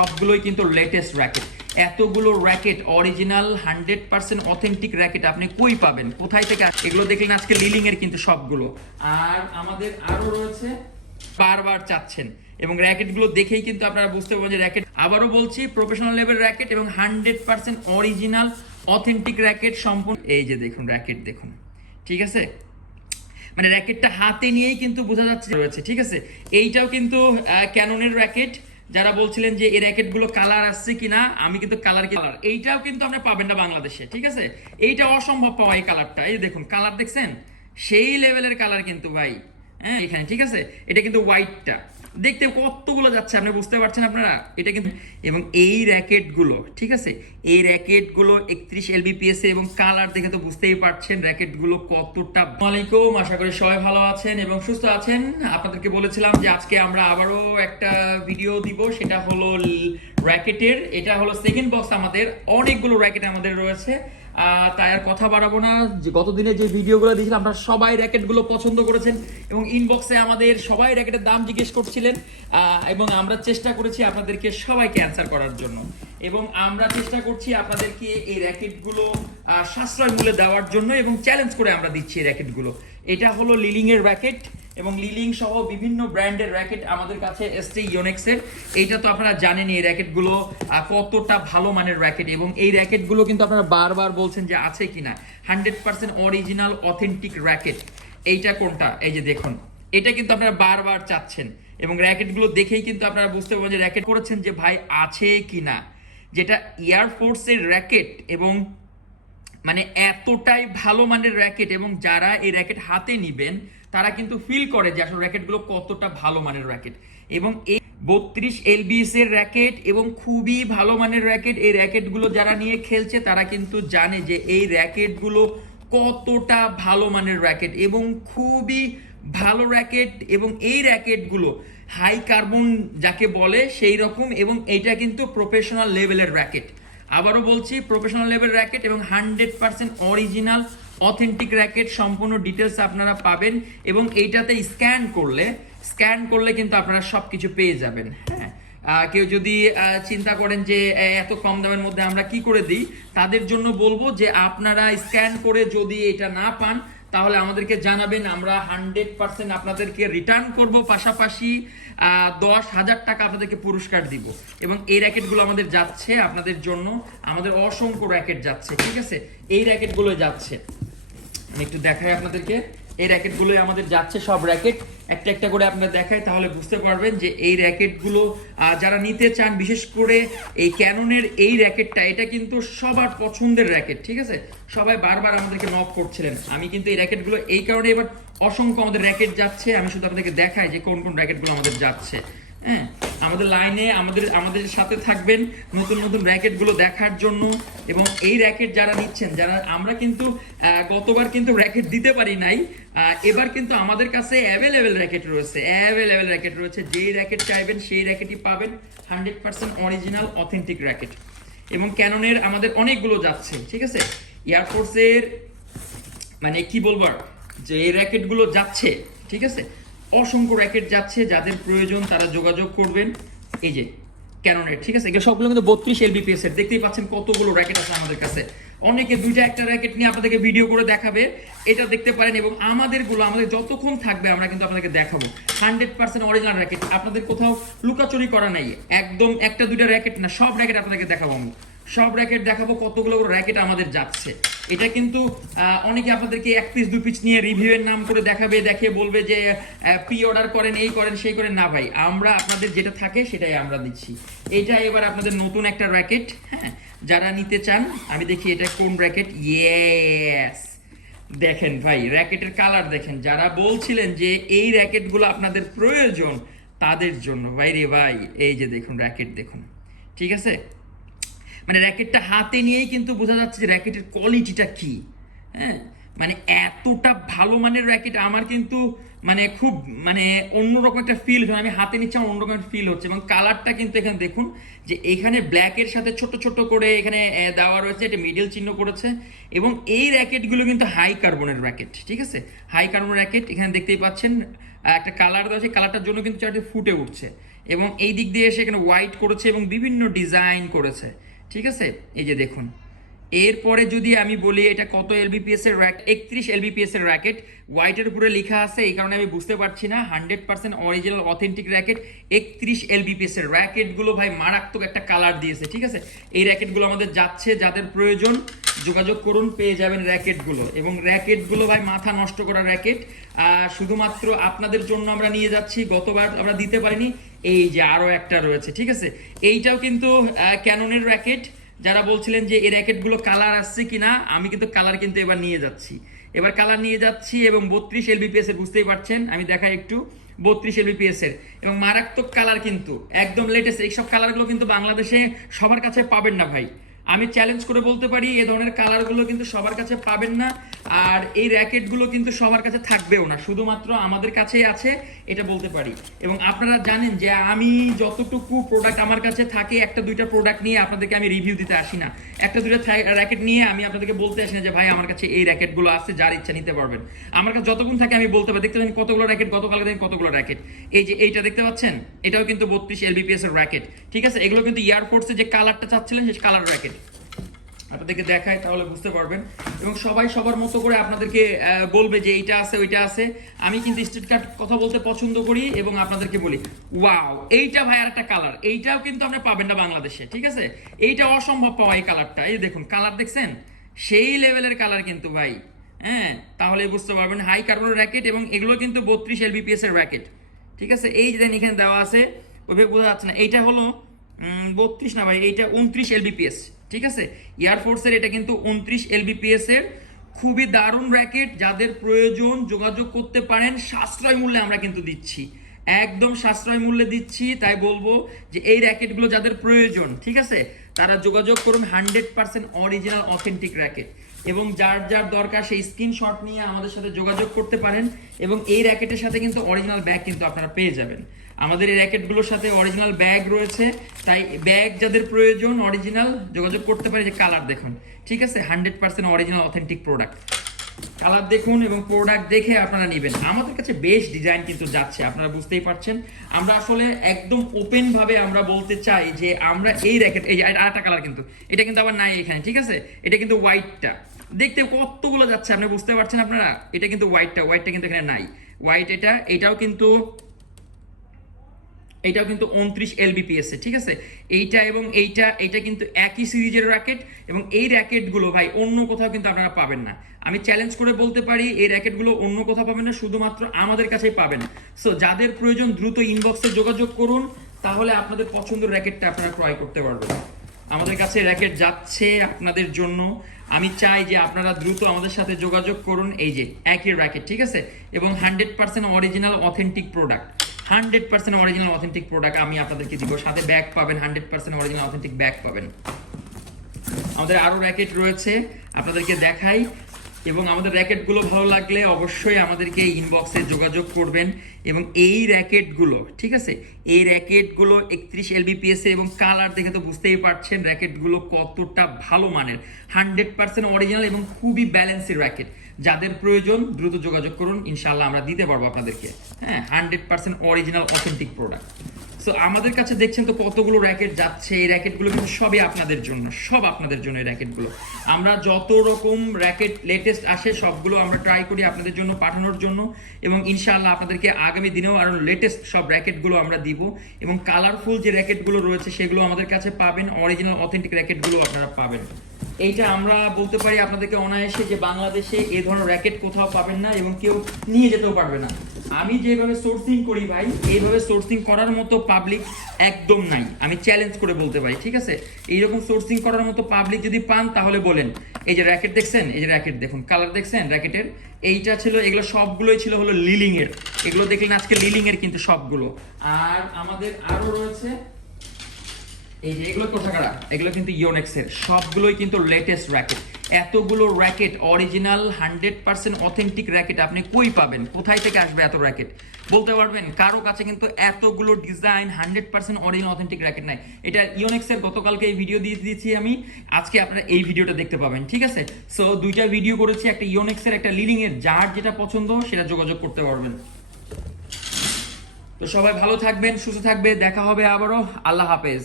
সবগুলোই কিন্তু latest racket. এতগুলো র্যাকেট অরিজিনাল 100% অথেন্টিক র্যাকেট আপনি কই পাবেন, কোথায় থেকে? এগুলো দেখলেন আজকে লিলিং এর কিন্তু সবগুলো। আর আমাদের আরো রয়েছে, বারবার চাচ্ছেন এবং র্যাকেটগুলো দেখেই কিন্তু আপনারা বুঝতে পারবেন যে র্যাকেট, আবারও বলছি, প্রফেশনাল লেভেল র্যাকেট এবং 100% অরিজিনাল অথেন্টিক র্যাকেট সম্পূর্ণ। এই যে দেখুন র্যাকেট দেখুন, ঠিক আছে, মানে র্যাকেটটা হাতে নিয়েই কিন্তু বোঝা যাচ্ছে রয়েছে, ঠিক আছে। এইটাও কিন্তু ক্যাননের র্যাকেট। যারা বলছিলেন যে এই র্যাকেটগুলো কালার আসছে কিনা, আমি কিন্তু কালার এইটাও কিন্তু আপনি পাবেন না বাংলাদেশে, ঠিক আছে। এইটা অসম্ভব পাওয়া এই কালারটা। এই দেখুন কালার দেখছেন, সেই লেভেলের কালার কিন্তু ভাই, হ্যাঁ এখানে, ঠিক আছে। এটা কিন্তু হোয়াইটটা দেখতে কতগুলো যাচ্ছে আপনি বুঝতে পারছেন আপনারা, এটা কিন্তু। এবং এই র্যাকেটগুলো, ঠিক আছে, এই র্যাকেটগুলো 31 LBPS এবং কালার দেখে তো বুঝতেই পারছেন র্যাকেটগুলো কতটা। ওয়ালাইকুম, আশা করি সবাই ভালো আছেন এবং সুস্থ আছেন। আপনাদেরকে বলেছিলাম যে আজকে আমরা আবারও একটা ভিডিও দিব, সেটা হলো র্যাকেটের। এটা হলো সেকেন্ড বক্স, আমাদের অনেকগুলো র্যাকেট আমাদের রয়েছে। তাই আর কথা বাড়াবো না, যে গতদিনে যে ভিডিওগুলো দিয়েছিলাম আপনারা সবাই র্যাকেটগুলো পছন্দ করেছেন এবং ইনবক্সে আমাদের সবাই র্যাকেটের দাম জিজ্ঞেস করছিলেন, এবং আমরা চেষ্টা করেছি আপনাদেরকে সবাইকে অ্যান্সার করার জন্য, এবং আমরা চেষ্টা করছি আপনাদেরকে এই র্যাকেটগুলো সাশ্রয় মূল্যে দেওয়ার জন্য, এবং চ্যালেঞ্জ করে আমরা দিচ্ছি এই র্যাকেটগুলো। এটা হলো লিলিং এর র্যাকেট এবং লিলিং সহ বিভিন্ন ব্র্যান্ডের র্যাকেট আমাদের কাছে এসছে, ইয়োনেক্সের। এইটা তো আপনারা জানেন এই র্যাকেটগুলো কতটা ভালো মানের র্যাকেট, এবং এই র্যাকেটগুলো কিন্তু আপনারা বারবার বলছেন যে আছে কিনা 100% অরিজিনাল অথেন্টিক র্যাকেট। এইটা কোনটা, এই যে দেখুন, এটা কিন্তু আপনারা বারবার চাচ্ছেন এবং র্যাকেটগুলো দেখেই কিন্তু আপনারা বুঝতে পারবেন যে র্যাকেট করেছেন যে ভাই আছে কিনা। যেটা এয়ারফোর্সের র্যাকেট এবং মানে এতটাই ভালো মানের র্যাকেট, এবং যারা এই র্যাকেট হাতে নিবেন তারা কিন্তু ফিল করে যে আসলে র্যাকেটগুলো কতটা ভালো মানের র্যাকেট। এবং এই 32 LBS এর র্যাকেট এবং খুবই ভালো মানের র্যাকেট। এই র্যাকেটগুলো যারা নিয়ে খেলছে তারা কিন্তু জানে যে এই র্যাকেটগুলো কতটা ভালো মানের র্যাকেট এবং খুবই ভালো র্যাকেট, এবং এই র্যাকেটগুলো হাই কার্বন যাকে বলে সেই রকম, এবং এটা কিন্তু প্রফেশনাল লেভেলের র্যাকেট। আবারও বলছি, প্রফেশনাল লেভেল র্যাকেট এবং 100% অরিজিনাল অথেন্টিক র্যাকেট সম্পূর্ণ ডিটেলস আপনারা পাবেন, এবং এইটাতে স্ক্যান করলে কিন্তু আপনারা সব কিছু পেয়ে যাবেন। হ্যাঁ, কেউ যদি চিন্তা করেন যে এত কম দামের মধ্যে আমরা কি করে দিই, তাদের জন্য বলবো যে আপনারা স্ক্যান করে যদি এটা না পান তাহলে আমাদেরকে জানাবেন, আমরা 100% আপনাদেরকে রিটার্ন করব, পাশাপাশি 10,000 টাকা আপনাদেরকে পুরস্কার দিব। এবং এই র্যাকেটগুলো আমাদের যাচ্ছে আপনাদের জন্য, আমাদের অসংখ্য র্যাকেট যাচ্ছে, ঠিক আছে। এই র্যাকেটগুলো যাচ্ছে, আমি একটু দেখাই আপনাদেরকে, এই র্যাকেটগুলোই আমাদের যাচ্ছে, সব র্যাকেট একটা একটা করে আপনারা দেখাই, তাহলে বুঝতে পারবেন যে এই র্যাকেটগুলো যারা নিতে চান, বিশেষ করে এই ক্যাননের এই র্যাকেটটা, এটা কিন্তু সবার পছন্দের র্যাকেট, ঠিক আছে। সবাই বারবার আমাদেরকে নক করছিলেন, আমি কিন্তু এই র্যাকেটগুলো এই কারণে এবার অসংখ্য আমাদের র্যাকেট যাচ্ছে, আমি শুধু আপনাদেরকে দেখাই যে কোন কোন র্যাকেটগুলো আমাদের যাচ্ছে। হ্যাঁ, আমাদের লাইনে আমাদের সাথে থাকবেন নতুন নতুন র্যাকেটগুলো দেখার জন্য। এবং এই র্যাকেট যারা নিচ্ছেন, যারা, আমরা কিন্তু গতবার কিন্তু র্যাকেট দিতে পারি নাই, এবার কিন্তু আমাদের কাছে অ্যাভেলেবেল র্যাকেট রয়েছে, যেই র্যাকেট চাইবেন সেই র্যাকেটই পাবেন, 100% অরিজিনাল অথেন্টিক র্যাকেট। এবং ক্যাননের আমাদের অনেকগুলো যাচ্ছে, ঠিক আছে। এয়ারফোর্সের মানে কি বলবো যে এই র্যাকেটগুলো যাচ্ছে, ঠিক আছে, অসংখ্য র্যাকেট যাচ্ছে, যাদের প্রয়োজন তারা যোগাযোগ করবেন। এই যে ক্যাননের, ঠিক আছে, এগুলো সবগুলো কিন্তু 32 LBPS এর, দেখতেই পাচ্ছেন কতগুলো র্যাকেট আছে আমাদের কাছে। অনেকে দুইটা একটা র্যাকেট নিয়ে আপনাদেরকে ভিডিও করে দেখাবে, এটা দেখতে পারেন। এবং আমাদের যতক্ষণ থাকবে আমরা কিন্তু আপনাদেরকে দেখাবো 100% অরিজিনাল র্যাকেট, আপনাদের কোথাও লুকাচুরি করা নাই, একদম একটা দুইটা র্যাকেট না, সব র্যাকেট আপনাদেরকে দেখাবো, আমি সব র্যাকেট দেখাবো, কতগুলো র্যাকেট আমাদের যাচ্ছে। এটা কিন্তু অনেকে আপনাদেরকে 1 পিস 2 পিস নিয়ে রিভিউয়ের নাম করে দেখাবে, দেখে বলবে যে প্রি অর্ডার করেন, এই করেন সেই করেন। না ভাই, আমরা আপনাদের যেটা থাকে সেটাই আমরা দিচ্ছি। এটা এবার আপনাদের নতুন একটা র্যাকেট, হ্যাঁ, যারা নিতে চান। আমি দেখি এটা কোন র্যাকেট, ইয়েস, দেখেন ভাই র্যাকেটের কালার দেখেন, যারা বলছিলেন যে এই র্যাকেটগুলো আপনাদের প্রয়োজন তাদের জন্য ভাই রে ভাই, এই যে দেখুন র্যাকেট দেখুন, ঠিক আছে। মানে র্যাকেটটা হাতে নিয়েই কিন্তু বোঝা যাচ্ছে যে র্যাকেটের কোয়ালিটিটা কি। হ্যাঁ, মানে এতটা ভালো মানের র্যাকেট আমার কিন্তু মানে খুব মানে অন্যরকম একটা ফিল হচ্ছে, আমি হাতে নিচ্ছি আমার অন্যরকম ফিল হচ্ছে। এবং কালারটা কিন্তু এখানে দেখুন যে এখানে ব্ল্যাকের সাথে ছোট ছোট করে এখানে দেওয়া রয়েছে, এটা মিডল চিহ্ন করেছে। এবং এই র্যাকেটগুলো কিন্তু হাই কার্বনের র্যাকেট, ঠিক আছে, হাই কার্বন র্যাকেট। এখানে দেখতেই পাচ্ছেন একটা কালার দেওয়া আছে, কালারটার জন্য কিন্তু চারটি ফুটে উঠছে। এবং এই দিক দিয়ে এসে এখানে হোয়াইট করেছে এবং বিভিন্ন ডিজাইন করেছে, ঠিক আছে। এই যে দেখুন, এরপরে যদি আমি বলি এটা কত এলবিপিএস এর র্যাকেট, 31 এলবিপিএস এর র্যাকেট, হোয়াইটের উপরে লেখা আছে, এই কারণে আমি বুঝতে পারছি না। 100% অরিজিনাল অথেন্টিক র্যাকেট, 31 এলবিপিএস এর র্যাকেটগুলো ভাই মারাত্মক একটা কালার দিয়েছে, ঠিক আছে। এই র্যাকেটগুলো আমাদের যাচ্ছে, যাদের প্রয়োজন যোগাযোগ করুন, পেয়ে যাবেন র্যাকেটগুলো। এবং র্যাকেটগুলো ভাই মাথা নষ্ট করা র্যাকেট, শুধুমাত্র আপনাদের জন্য আমরা নিয়ে যাচ্ছি। গতবার আমরা দিতে পারিনি, এই যে আরো একটা রয়েছে, ঠিক আছে। এইটাও কিন্তু ক্যাননের র্যাকেট। যারা বলছিলেন যে এই র্যাকেটগুলো কালার আসছে কিনা, আমি কিন্তু কালার কিন্তু এবার নিয়ে যাচ্ছি, এবার কালার নিয়ে যাচ্ছি। এবং 32 এলবিপিএস এর, বুঝতেই পারছেন, আমি দেখাই একটু 32 এলবিপিএস এর এবং মারাত্মক কালার, কিন্তু একদম লেটেস্ট। এইসব কালারগুলো কিন্তু বাংলাদেশে সবার কাছে পাবেন না ভাই, আমি চ্যালেঞ্জ করে বলতে পারি এই ধরনের কালারগুলো কিন্তু সবার কাছে পাবেন না। আর এই র্যাকেটগুলো কিন্তু সবার কাছে থাকবেও না, শুধুমাত্র আমাদের কাছেই আছে, এটা বলতে পারি। এবং আপনারা জানেন যে আমি যতটুকু প্রোডাক্ট আমার কাছে থাকে, একটা দুইটা প্রোডাক্ট নিয়ে আপনাদেরকে আমি রিভিউ দিতে আসি না, একটা দুইটা র্যাকেট নিয়ে আমি আপনাদেরকে বলতে আসি না যে ভাই আমার কাছে এই র্যাকেটগুলো আছে, যার ইচ্ছা নিতে পারবেন। আমার কাছে যতক্ষণ থাকে আমি বলতে পারি। দেখতে পাচ্ছেন কতগুলো র্যাকেট, গতকালকে দেখেন কতগুলো র্যাকেট। এই যে এইটা দেখতে পাচ্ছেন, এটাও কিন্তু 32 এলবিপিএস এর র্যাকেট, ঠিক আছে। এগুলো কিন্তু এয়ারফোর্সে যে কালারটা চাচ্ছিলেন সেই কালার র্যাকেট, আপনাদেরকে দেখায় তাহলে বুঝতে পারবেন। এবং সবাই সবার মতো করে আপনাদেরকে বলবে যে এইটা আছে ওইটা আছে। আমি কিন্তু স্ট্রিট কাট কথা বলতে পছন্দ করি এবং আপনাদেরকে বলি ওয়াও, এইটা ভাই আরেকটা কালার, এইটাও কিন্তু আপনি পাবেন না বাংলাদেশে, ঠিক আছে। এইটা অসম্ভব পাওয়া এই কালারটা, এই দেখুন কালার দেখছেন, সেই লেভেলের কালার কিন্তু ভাই, হ্যাঁ, তাহলে বুঝতে পারবেন। হাই কার্বন র্যাকেট এবং এগুলো কিন্তু 32 এলবিপিএস এর র্যাকেট, ঠিক আছে। এই যে এখানে দেওয়া আছে, ওইভাবে বোঝা যাচ্ছে না, এইটা হলো 32 না ভাই, এইটা 29 এলবিপিএস, ঠিক আছে। এয়ারফোর্সের এটা কিন্তু 29 এলবিপিএস এর খুবই দারুণ র্যাকেট। যাদের প্রয়োজন যোগাযোগ করতে পারেন, সাশ্রয় মূল্যে আমরা কিন্তু দিচ্ছি, একদম সাশ্রয় মূল্যে দিচ্ছি। তাই বলবো যে এই র্যাকেটগুলো যাদের প্রয়োজন, ঠিক আছে, তারা যোগাযোগ করুন। 100% অরিজিনাল অথেন্টিক র্যাকেট। এবং যার যার দরকার সেই স্ক্রিনশট নিয়ে আমাদের সাথে যোগাযোগ করতে পারেন। এবং এই র্যাকেটের সাথে কিন্তু অরিজিনাল ব্যাগ কিন্তু আপনারা পেয়ে যাবেন। আমাদের এই র্যাকেটগুলোর সাথে অরিজিনাল ব্যাগ রয়েছে, তাই ব্যাগ যাদের প্রয়োজন অরিজিনাল যোগাযোগ করতে পারে। যে কালার দেখুন, ঠিক আছে, 100% অরিজিনাল অথেন্টিক প্রোডাক্ট। কালার দেখুন এবং প্রোডাক্ট দেখে আপনারা নেবেন। আমাদের কাছে বেশ ডিজাইন কিন্তু যাচ্ছে, আপনারা বুঝতেই পারছেন। আমরা আসলে একদম ওপেন ভাবে আমরা বলতে চাই যে আমরা এই র্যাকেট, এই যে আরেকটা কালার কিন্তু, এটা কিন্তু আবার নাই এখানে, ঠিক আছে। এটা কিন্তু হোয়াইটটা, দেখতে কতগুলো যাচ্ছে আপনি বুঝতে পারছেন আপনারা। এটা কিন্তু হোয়াইটটা কিন্তু এখানে নাই, হোয়াইট এটাও কিন্তু 29 এলবিপিএস এ, ঠিক আছে। এইটা এবং এইটা কিন্তু একই সিরিজের র্যাকেট। এবং এই র্যাকেটগুলো ভাই অন্য কোথাও কিন্তু আপনারা পাবেন না, আমি চ্যালেঞ্জ করে বলতে পারি। এই র্যাকেটগুলো অন্য কোথাও পাবেন না, শুধুমাত্র আমাদের কাছেই পাবেন। সো যাদের প্রয়োজন দ্রুত ইনবক্সে যোগাযোগ করুন, তাহলে আপনাদের পছন্দের র্যাকেটটা আপনারা ক্রয় করতে পারবেন। আমাদের কাছে র্যাকেট যাচ্ছে আপনাদের জন্য, আমি চাই যে আপনারা দ্রুত আমাদের সাথে যোগাযোগ করুন। এই যে একই র্যাকেট, ঠিক আছে, এবং 100% original authentic product, 100% original authentic product আমি আপনাদেরকে দিব। সাথে ব্যাগ পাবেন, 100% অরিজিনাল অথেন্টিক ব্যাগ পাবেন। আমাদের আরো র্যাকেট রয়েছে, আপনাদেরকে দেখাই। এবং আমাদের র্যাকেটগুলো ভালো লাগলে অবশ্যই আমাদেরকে ইনবক্সে যোগাযোগ করবেন। এবং এই র্যাকেটগুলো, ঠিক আছে, এই র্যাকেটগুলো 31 এলবিপিএস এবং কালার দেখে তো বুঝতেই পারছেন র্যাকেটগুলো কতটা ভালো মানের। 100% অরিজিনাল এবং খুবই ব্যালেন্সের র্যাকেট। যাদের প্রয়োজন দ্রুত যোগাযোগ করুন, ইনশাআল্লাহ আমরা দিতে পারবো আপনাদেরকে, হ্যাঁ, 100% অরিজিনাল অথেন্টিক প্রোডাক্ট। সো আমাদের কাছে দেখছেন তো কতগুলো র্যাকেট যাচ্ছে। এই র্যাকেটগুলো কিন্তু সবই আপনাদের জন্য, সব আপনাদের জন্য এই র্যাকেটগুলো। আমরা যত রকম র্যাকেট লেটেস্ট আসে সবগুলো আমরা ট্রাই করি আপনাদের জন্য পাঠানোর জন্য। এবং ইনশাআল্লাহ আপনাদেরকে আগামী দিনেও আরো লেটেস্ট সব র্যাকেটগুলো আমরা দিব। এবং কালারফুল যে র্যাকেটগুলো রয়েছে সেগুলো আমাদের কাছে পাবেন, অরিজিনাল অথেন্টিক র্যাকেটগুলো আপনারা পাবেন। এইটা আমরা বলতে পারি আপনাদেরকে অনায়াসে যে বাংলাদেশে এই ধরনের র্যাকেট কোথাও পাবেন না এবং কেউ নিয়ে যেতেও পারবে না। আমি যেভাবে সোর্সিং করি ভাই, এইভাবে সোর্সিং করার মতো পাবলিক একদম নাই, আমি চ্যালেঞ্জ করে বলতে পারি, ঠিক আছে। এইরকম সোর্সিং করার মতো পাবলিক যদি পান তাহলে বলেন। এই যে র্যাকেট দেখছেন, এই যে র্যাকেট দেখুন, কালার দেখছেন র্যাকেটের, এইটা ছিল, এগুলো সবগুলোই ছিল হলো লিলিং এর। এগুলো দেখলেন আজকে লিলিং এর কিন্তু সবগুলো। আর আমাদের আরো রয়েছে এই যে এগুলো কোথাকারা, এগুলো কিন্তু ইওনেক্স এর, সবগুলোই কিন্তু লেটেস্ট র্যাকেট। এতগুলো র্যাকেট অরিজিনাল 100% অথেন্টিক র্যাকেট আপনি কই পাবেন, কোথায় থেকে আসবে এত র্যাকেট বলতে পারবেন? কারো কাছে কিন্তু এতগুলো ডিজাইন 100% অরিজিনাল অথেন্টিক র্যাকেট নাই। এটা ইওনেক্স এর, গতকালকে এই ভিডিও দিয়ে দিয়েছি আমি, আজকে আপনারা এই ভিডিওটা দেখতে পাবেন, ঠিক আছে। সো দুইটা ভিডিও করেছি, একটা ইওনেক্স এর একটা লিলিং এর, যার যেটা পছন্দ সেটা যোগাযোগ করতে পারবেন। তো সবাই ভালো থাকবেন, সুস্থ থাকবে, দেখা হবে আবারও। আল্লাহ হাফেজ।